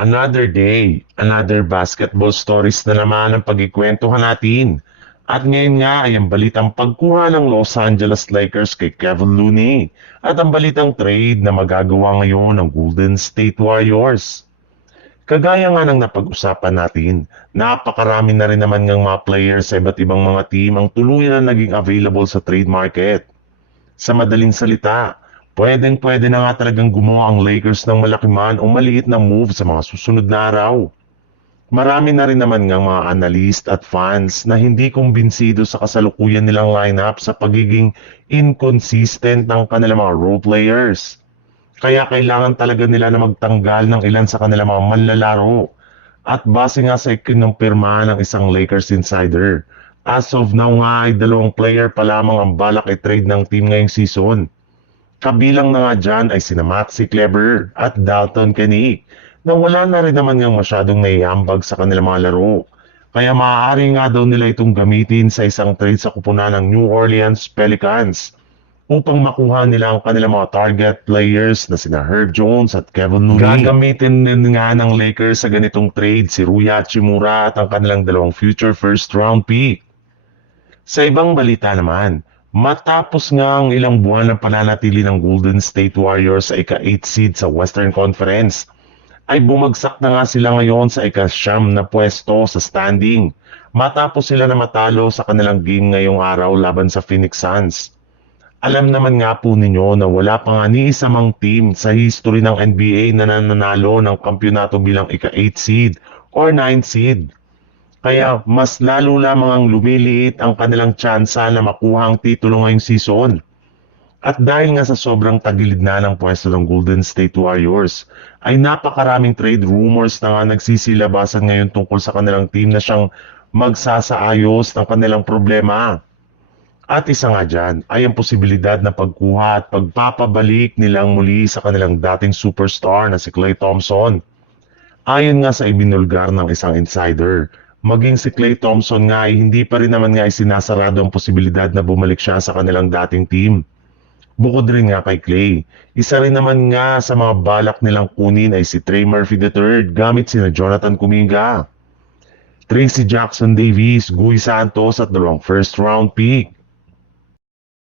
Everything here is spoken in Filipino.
Another day, another basketball stories na naman ang pagkikwentuhan natin. At ngayon nga ay ang balitang pagkuha ng Los Angeles Lakers kay Kevin Looney at ang balitang trade na magagawa ngayon ng Golden State Warriors. Kagaya nga ng napag-usapan natin, napakarami na rin naman ng mga players sa iba't ibang mga team ang tuluyan na naging available sa trade market. Sa madaling salita, pwedeng-pwede na nga talagang gumawa ang Lakers ng malaki man o maliit na move sa mga susunod na araw. Marami na rin naman ng mga analyst at fans na hindi kumbinsido sa kasalukuyan nilang lineup sa pagiging inconsistent ng kanilang mga role players. Kaya kailangan talaga nila na magtanggal ng ilan sa kanilang mga manlalaro. At base nga sa ikinumpirma ng isang Lakers insider, as of now nga ay 2 player pa lamang ang balak i-trade ng team ngayong season. Kabilang na nga dyan ay sina Maxi Kleber at Dalton Kenick na wala na rin naman ngang masyadong naiambag sa kanilang mga laro. Kaya maaari nga daw nila itong gamitin sa isang trade sa kupunan ng New Orleans Pelicans upang makuha nila ang kanilang mga target players na sina Herb Jones at Kevin Looney. Gagamitin din nga ng Lakers sa ganitong trade si Rui Hachimura at ang kanilang 2 future first round pick. Sa ibang balita naman, matapos nga ang ilang buwan ng pananatili ng Golden State Warriors sa ika-8 seed sa Western Conference, ay bumagsak na nga sila ngayon sa ika-9 na pwesto sa standing matapos sila na matalo sa kanilang game ngayong araw laban sa Phoenix Suns. Alam naman nga po ninyo na wala pa nga ni isa mang team sa history ng NBA na nananalo ng kampyonato bilang ika-8 seed or 9 seed. Kaya mas lalo lamang ang lumiliit ang kanilang tsansa na makuha ang titulo ngayong season. At dahil nga sa sobrang tagilid na ng pwesto ng Golden State Warriors, ay napakaraming trade rumors na nga nagsisilabasan ngayon tungkol sa kanilang team na siyang magsasaayos ng kanilang problema. At isa nga dyan ay ang posibilidad na pagkuha at pagpapabalik nilang muli sa kanilang dating superstar na si Klay Thompson. Ayon nga sa ibinulgar ng isang insider, maging si Klay Thompson nga ay hindi pa rin naman nga isinasarado ang posibilidad na bumalik siya sa kanilang dating team. Bukod rin nga kay Klay, isa rin naman nga sa mga balak nilang kunin ay si Trey Murphy III gamit sina Jonathan Kuminga, Tracy Jackson Davis, Guy Santos at 2 first round pick.